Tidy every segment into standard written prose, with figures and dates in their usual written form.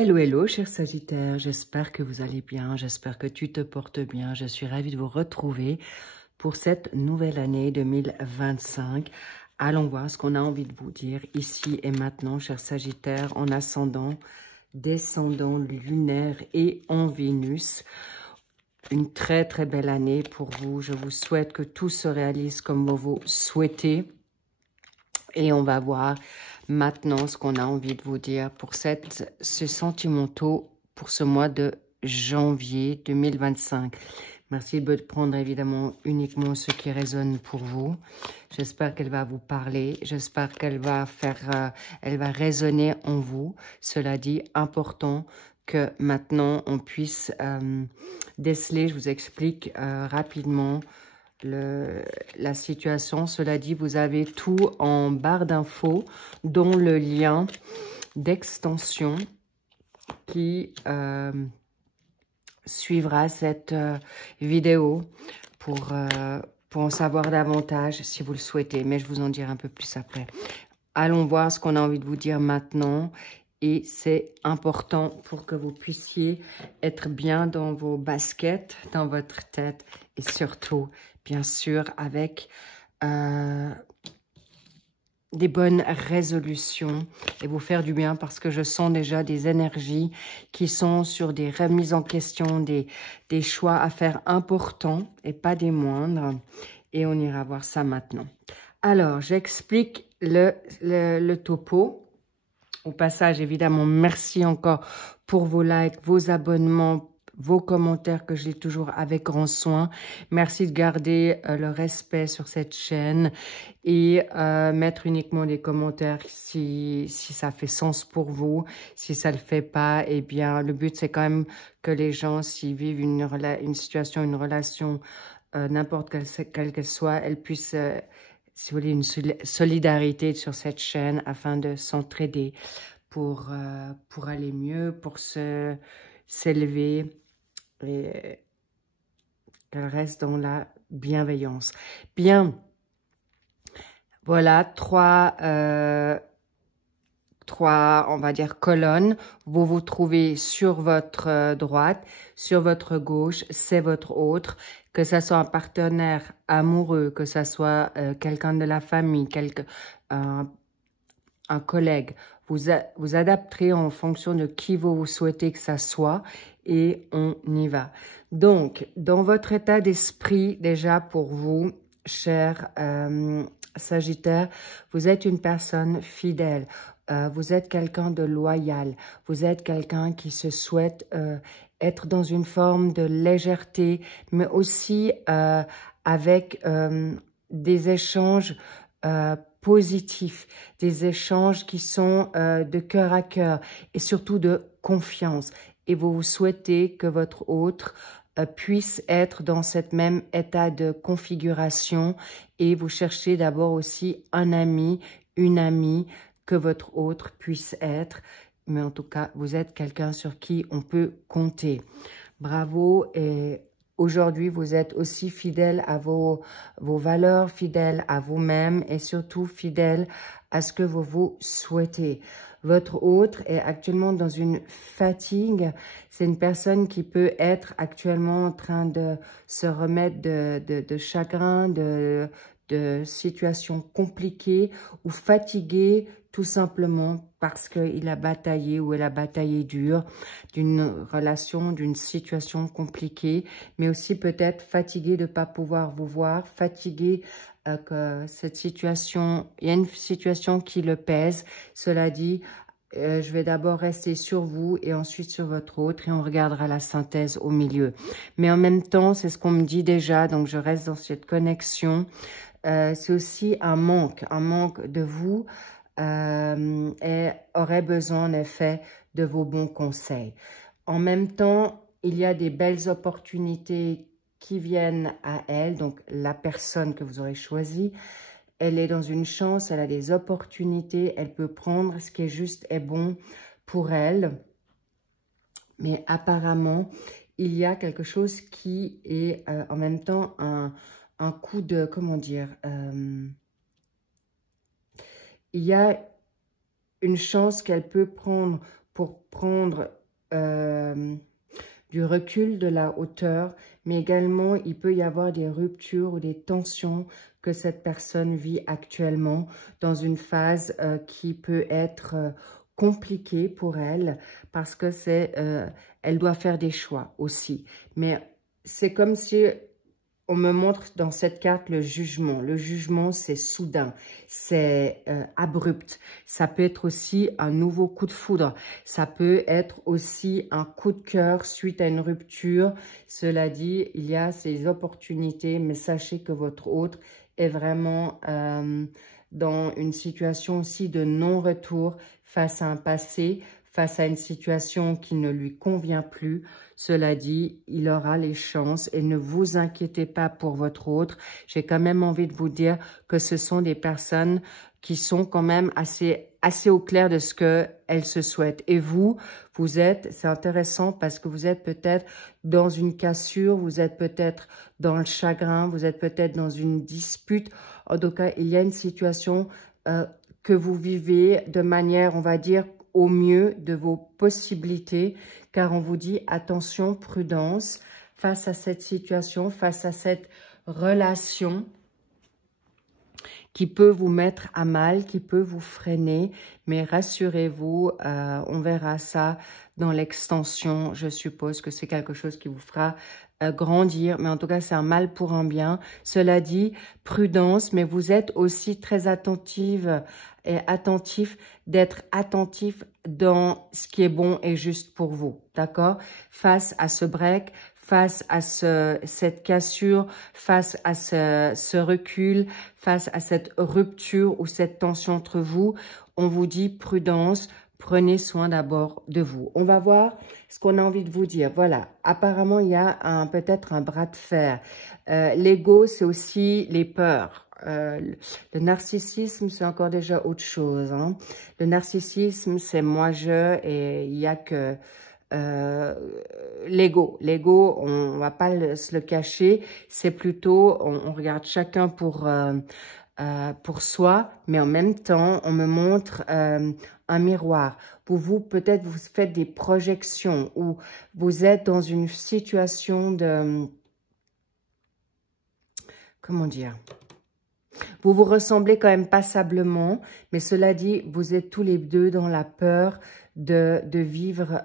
Hello, hello, cher Sagittaire, j'espère que vous allez bien, j'espère que tu te portes bien. Je suis ravie de vous retrouver pour cette nouvelle année 2025. Allons voir ce qu'on a envie de vous dire ici et maintenant, cher Sagittaire, en ascendant, descendant lunaire et en Vénus. Une très très belle année pour vous. Je vous souhaite que tout se réalise comme vous souhaitez. Et on va voir maintenant ce qu'on a envie de vous dire pour ces sentimentaux pour ce mois de janvier 2025. Merci de prendre évidemment uniquement ce qui résonne pour vous. J'espère qu'elle va vous parler. J'espère qu'elle va elle va résonner en vous. Cela dit, important que maintenant on puisse déceler. Je vous explique rapidement la situation. Cela dit, vous avez tout en barre d'infos, dont le lien d'extension qui suivra cette vidéo pour en savoir davantage si vous le souhaitez. Mais je vous en dirai un peu plus après. Allons voir ce qu'on a envie de vous dire maintenant. Et c'est important pour que vous puissiez être bien dans vos baskets, dans votre tête et surtout, bien sûr, avec des bonnes résolutions et vous faire du bien parce que je sens déjà des énergies qui sont sur des remises en question, des choix à faire importants et pas des moindres. Et on ira voir ça maintenant. Alors, j'explique le topo. Au passage, évidemment, merci encore pour vos likes, vos abonnements, vos commentaires que j'ai toujours avec grand soin. Merci de garder le respect sur cette chaîne et mettre uniquement des commentaires si ça fait sens pour vous. Si ça ne le fait pas, eh bien, le but, c'est quand même que les gens, s'ils vivent une situation, une relation, n'importe quelle qu'elle soit, elles puissent... si vous voulez, une solidarité sur cette chaîne afin de s'entraider pour aller mieux, pour s'élever et qu'elle reste dans la bienveillance. Bien, voilà, trois, on va dire, colonnes. Vous vous trouvez sur votre droite, sur votre gauche, c'est votre autre. Que ça soit un partenaire amoureux, que ça soit quelqu'un de la famille, un collègue, vous adapterez en fonction de qui vous souhaitez que ça soit et on y va. Donc, dans votre état d'esprit, déjà pour vous, cher Sagittaire, vous êtes une personne fidèle, vous êtes quelqu'un de loyal, vous êtes quelqu'un qui se souhaite être dans une forme de légèreté, mais aussi avec des échanges positifs, des échanges qui sont de cœur à cœur et surtout de confiance. Et vous souhaitez que votre autre puisse être dans cet même état de configuration et vous cherchez d'abord aussi un ami, une amie que votre autre puisse être. Mais en tout cas, vous êtes quelqu'un sur qui on peut compter. Bravo et aujourd'hui, vous êtes aussi fidèle à vos valeurs, fidèle à vous-même et surtout fidèle à ce que vous souhaitez. Votre autre est actuellement dans une fatigue. C'est une personne qui peut être actuellement en train de se remettre de chagrin, de situations compliquées ou fatiguée tout simplement parce qu'il a bataillé ou elle a bataillé dur d'une relation, d'une situation compliquée, mais aussi peut-être fatigué de ne pas pouvoir vous voir, fatigué que cette situation, il y a une situation qui le pèse. Cela dit, je vais d'abord rester sur vous et ensuite sur votre autre et on regardera la synthèse au milieu. Mais en même temps, c'est ce qu'on me dit déjà, donc je reste dans cette connexion. C'est aussi un manque de vous et aurait besoin en effet de vos bons conseils. En même temps, il y a des belles opportunités qui viennent à elle, donc la personne que vous aurez choisie. Elle est dans une chance, elle a des opportunités, elle peut prendre ce qui est juste et bon pour elle. Mais apparemment, il y a quelque chose qui est en même temps un coup de, comment dire, il y a une chance qu'elle peut prendre pour prendre du recul, de la hauteur, mais également il peut y avoir des ruptures ou des tensions que cette personne vit actuellement dans une phase qui peut être compliquée pour elle parce que elle doit faire des choix aussi. Mais c'est comme si on me montre dans cette carte le jugement. Le jugement, c'est soudain, c'est abrupt. Ça peut être aussi un nouveau coup de foudre. Ça peut être aussi un coup de cœur suite à une rupture. Cela dit, il y a ces opportunités, mais sachez que votre autre est vraiment dans une situation aussi de non-retour face à un passé, face à une situation qui ne lui convient plus. Cela dit, il aura les chances et ne vous inquiétez pas pour votre autre. J'ai quand même envie de vous dire que ce sont des personnes qui sont quand même assez au clair de ce qu'elles se souhaitent. Et vous êtes, c'est intéressant parce que vous êtes peut-être dans une cassure, vous êtes peut-être dans le chagrin, vous êtes peut-être dans une dispute. En tout cas, il y a une situation que vous vivez de manière, on va dire, au mieux de vos possibilités, car on vous dit attention, prudence face à cette situation, face à cette relation qui peut vous mettre à mal, qui peut vous freiner, mais rassurez-vous, on verra ça dans l'extension. Je suppose que c'est quelque chose qui vous fera grandir, mais en tout cas, c'est un mal pour un bien. Cela dit, prudence, mais vous êtes aussi très attentive et attentif, d'être attentif dans ce qui est bon et juste pour vous, d'accord? Face à ce break, face à cette cassure, face à ce recul, face à cette rupture ou cette tension entre vous, on vous dit prudence, prenez soin d'abord de vous. On va voir ce qu'on a envie de vous dire. Voilà, apparemment, il y a peut-être un bras de fer. L'ego, c'est aussi les peurs. Le narcissisme, c'est encore déjà autre chose. Hein. Le narcissisme, c'est moi-je et il n'y a que l'ego. L'ego, on va pas se le cacher, c'est plutôt, on regarde chacun pour soi, mais en même temps, on me montre un miroir. Vous peut-être, vous faites des projections ou vous êtes dans une situation de... Comment dire ? Vous vous ressemblez quand même passablement, mais cela dit, vous êtes tous les deux dans la peur de vivre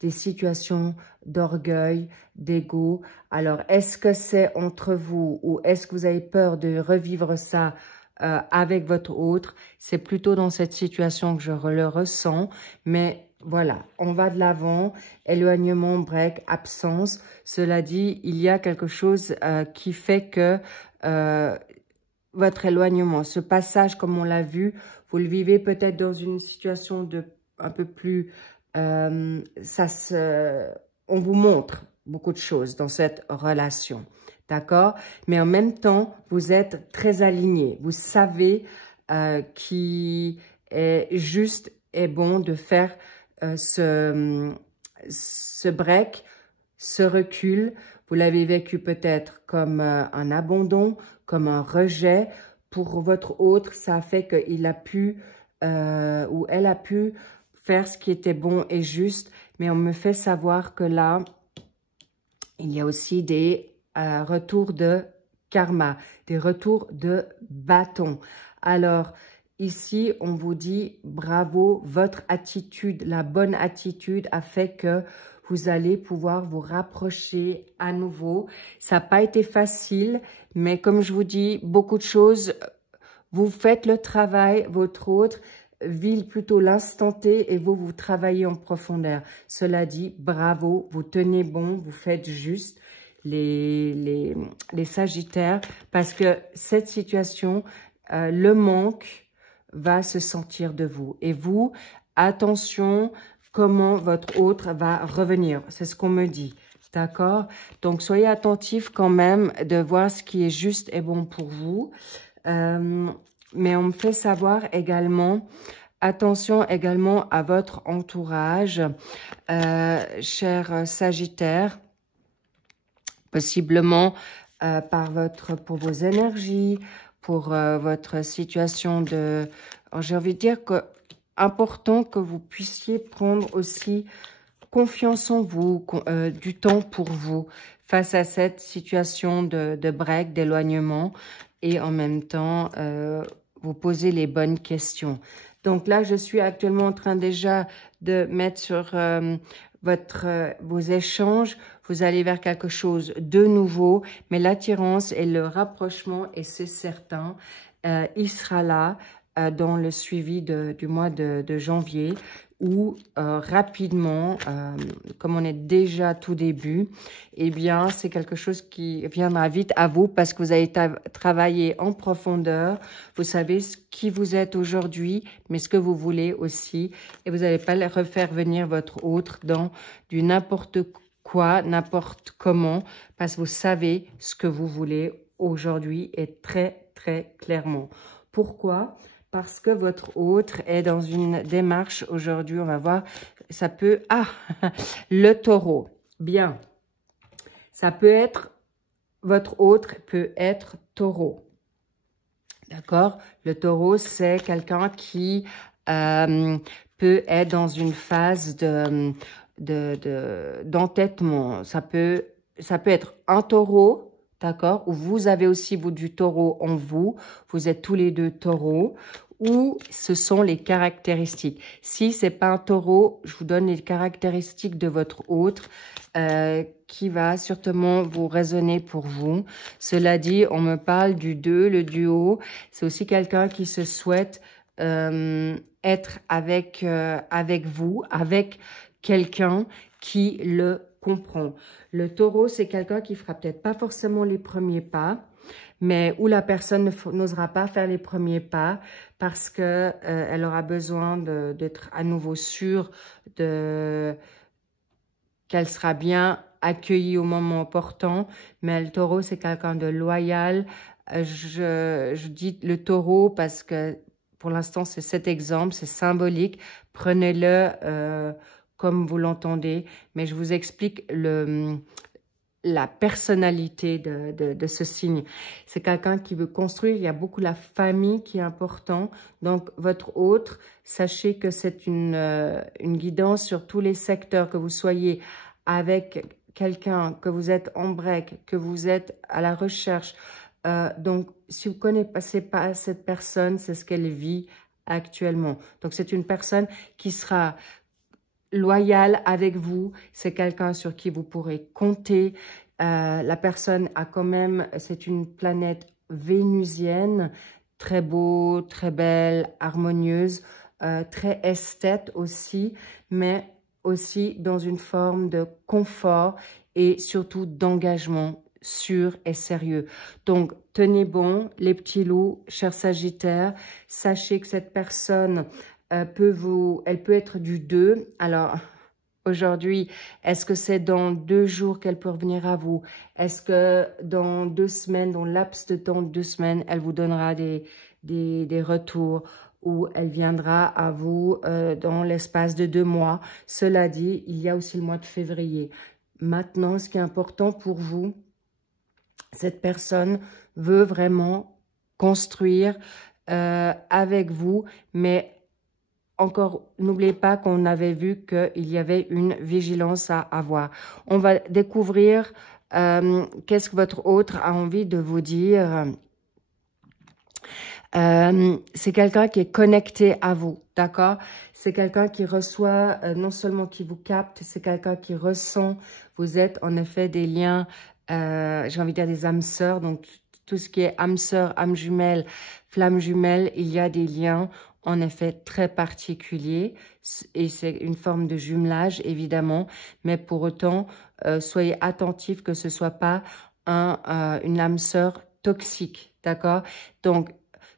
des situations d'orgueil, d'ego. Alors, est-ce que c'est entre vous ou est-ce que vous avez peur de revivre ça avec votre autre? C'est plutôt dans cette situation que je le ressens, mais voilà, on va de l'avant. Éloignement, break, absence. Cela dit, il y a quelque chose qui fait que... votre éloignement, ce passage, comme on l'a vu, vous le vivez peut-être dans une situation de un peu plus... on vous montre beaucoup de choses dans cette relation, d'accord? Mais en même temps, vous êtes très alignés. Vous savez qu'il est juste et bon de faire ce break, ce recul. Vous l'avez vécu peut-être comme un abandon, comme un rejet. Pour votre autre, ça a fait qu'il a pu ou elle a pu faire ce qui était bon et juste. Mais on me fait savoir que là, il y a aussi des retours de karma, des retours de bâton. Alors, ici, on vous dit bravo, votre attitude, la bonne attitude a fait que vous allez pouvoir vous rapprocher à nouveau. Ça n'a pas été facile, mais comme je vous dis, beaucoup de choses, vous faites le travail, votre autre vit plutôt l'instant T et vous travaillez en profondeur. Cela dit, bravo, vous tenez bon, vous faites juste les Sagittaires, parce que cette situation, le manque va se sentir de vous. Et vous, attention, comment votre autre va revenir. C'est ce qu'on me dit. D'accord? Donc, soyez attentifs quand même de voir ce qui est juste et bon pour vous. Mais on me fait savoir également, attention également à votre entourage, cher Sagittaire, possiblement pour vos énergies, pour votre situation de... J'ai envie de dire que important que vous puissiez prendre aussi confiance en vous, du temps pour vous face à cette situation de break, d'éloignement et en même temps vous poser les bonnes questions. Donc là, je suis actuellement en train déjà de mettre sur vos échanges. Vous allez vers quelque chose de nouveau, mais l'attirance et le rapprochement, et c'est certain, il sera là dans le suivi du mois de janvier, où rapidement, comme on est déjà tout début, eh bien, c'est quelque chose qui viendra vite à vous parce que vous avez travaillé en profondeur. Vous savez qui vous êtes aujourd'hui, mais ce que vous voulez aussi. Et vous n'allez pas refaire venir votre autre dans du n'importe quoi, n'importe comment, parce que vous savez ce que vous voulez aujourd'hui et très, très clairement. Pourquoi ? Parce que votre autre est dans une démarche aujourd'hui, on va voir, ça peut... Ah, le taureau, bien. Ça peut être, votre autre peut être taureau. D'accord? Le taureau, c'est quelqu'un qui peut être dans une phase d'entêtement. Ça peut être un taureau, d'accord? Ou vous avez aussi du taureau en vous. Vous êtes tous les deux taureaux. Ou ce sont les caractéristiques. Si ce n'est pas un taureau, je vous donne les caractéristiques de votre autre qui va certainement vous résonner pour vous. Cela dit, on me parle du 2, le duo. C'est aussi quelqu'un qui se souhaite être avec vous, avec quelqu'un qui le comprend. Le taureau, c'est quelqu'un qui fera peut-être pas forcément les premiers pas, mais où la personne n'osera pas faire les premiers pas parce que elle aura besoin d'être à nouveau sûre qu'elle sera bien accueillie au moment opportun. Mais le taureau, c'est quelqu'un de loyal. Je dis le taureau parce que pour l'instant, c'est cet exemple, c'est symbolique. Prenez-le comme vous l'entendez, mais je vous explique la personnalité de ce signe. C'est quelqu'un qui veut construire. Il y a beaucoup la famille qui est important. Donc, votre autre, sachez que c'est une guidance sur tous les secteurs, que vous soyez avec quelqu'un, que vous êtes en break, que vous êtes à la recherche. Donc, si vous ne connaissez pas cette personne, c'est ce qu'elle vit actuellement. Donc, c'est une personne qui sera loyal avec vous, c'est quelqu'un sur qui vous pourrez compter. La personne a quand même, c'est une planète vénusienne, très beau, très belle, harmonieuse, très esthète aussi, mais aussi dans une forme de confort et surtout d'engagement sûr et sérieux. Donc, tenez bon, les petits loups, chers Sagittaires, sachez que cette personne elle peut être du 2. Alors, aujourd'hui, est-ce que c'est dans 2 jours qu'elle peut revenir à vous? Est-ce que dans 2 semaines, dans le laps de temps de 2 semaines, elle vous donnera des retours ou elle viendra à vous dans l'espace de 2 mois? Cela dit, il y a aussi le mois de février. Maintenant, ce qui est important pour vous, cette personne veut vraiment construire avec vous, mais encore, n'oubliez pas qu'on avait vu qu'il y avait une vigilance à avoir. On va découvrir qu'est-ce que votre autre a envie de vous dire. C'est quelqu'un qui est connecté à vous, d'accord? C'est quelqu'un qui reçoit, non seulement qui vous capte, c'est quelqu'un qui ressent. Vous êtes en effet des liens, j'ai envie de dire des âmes sœurs, donc tout ce qui est âme sœur, âme jumelle, flamme jumelle, il y a des liens en effet très particuliers et c'est une forme de jumelage évidemment, mais pour autant, soyez attentifs que ce soit pas une âme sœur toxique, d'accord? Donc,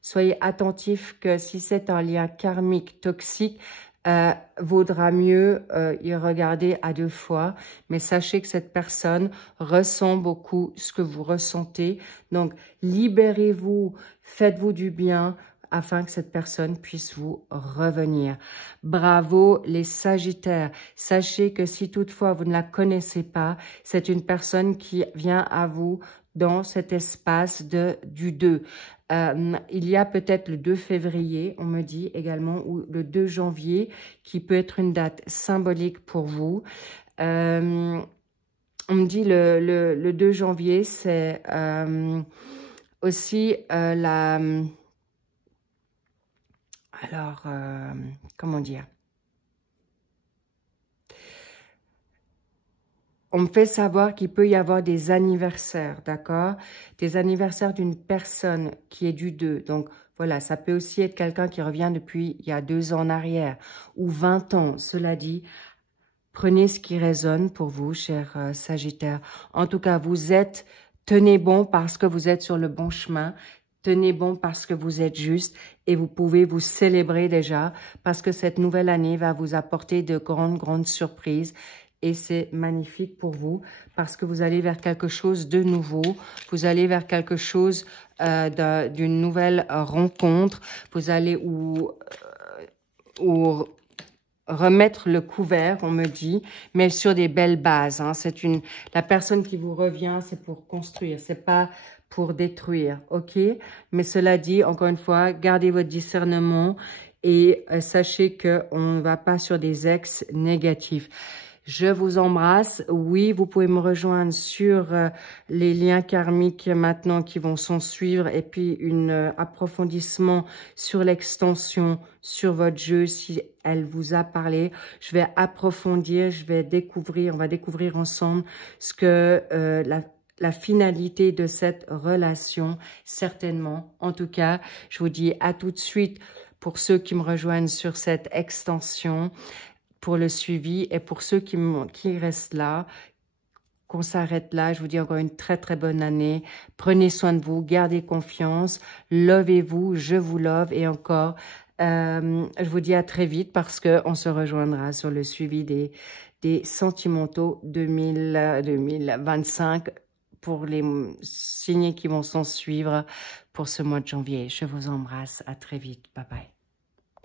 soyez attentifs que si c'est un lien karmique toxique, vaudra mieux y regarder à 2 fois. Mais sachez que cette personne ressent beaucoup ce que vous ressentez. Donc, libérez-vous, faites-vous du bien afin que cette personne puisse vous revenir. Bravo les Sagittaires. Sachez que si toutefois vous ne la connaissez pas, c'est une personne qui vient à vous dans cet espace du 2. Il y a peut-être le 2 février, on me dit également, ou le 2 janvier, qui peut être une date symbolique pour vous. On me dit le 2 janvier, c'est aussi la... Alors, comment dire? On me fait savoir qu'il peut y avoir des anniversaires, d'accord? Des anniversaires d'une personne qui est du 2. Donc, voilà, ça peut aussi être quelqu'un qui revient depuis il y a 2 ans en arrière ou 20 ans. Cela dit, prenez ce qui résonne pour vous, cher Sagittaire. En tout cas, tenez bon parce que vous êtes sur le bon chemin. Tenez bon parce que vous êtes juste et vous pouvez vous célébrer déjà parce que cette nouvelle année va vous apporter de grandes surprises. Et c'est magnifique pour vous parce que vous allez vers quelque chose de nouveau. Vous allez vers quelque chose d'une nouvelle rencontre. Vous allez remettre le couvert, on me dit, mais sur des belles bases. Hein. La personne qui vous revient, c'est pour construire, c'est pas pour détruire, ok? Mais cela dit, encore une fois, gardez votre discernement et sachez qu'on ne va pas sur des ex négatifs. Je vous embrasse. Oui, vous pouvez me rejoindre sur les liens karmiques maintenant qui vont s'en suivre et puis un approfondissement sur l'extension, sur votre jeu si elle vous a parlé. Je vais approfondir, on va découvrir ensemble ce que la finalité de cette relation, certainement. En tout cas, je vous dis à tout de suite pour ceux qui me rejoignent sur cette extension, pour le suivi et pour ceux qui restent là, qu'on s'arrête là. Je vous dis encore une très bonne année. Prenez soin de vous, gardez confiance, lovez-vous, je vous love et encore, je vous dis à très vite parce qu'on se rejoindra sur le suivi des sentimentaux 2025 pour les signes qui vont s'en suivre pour ce mois de janvier. Je vous embrasse, à très vite, bye bye.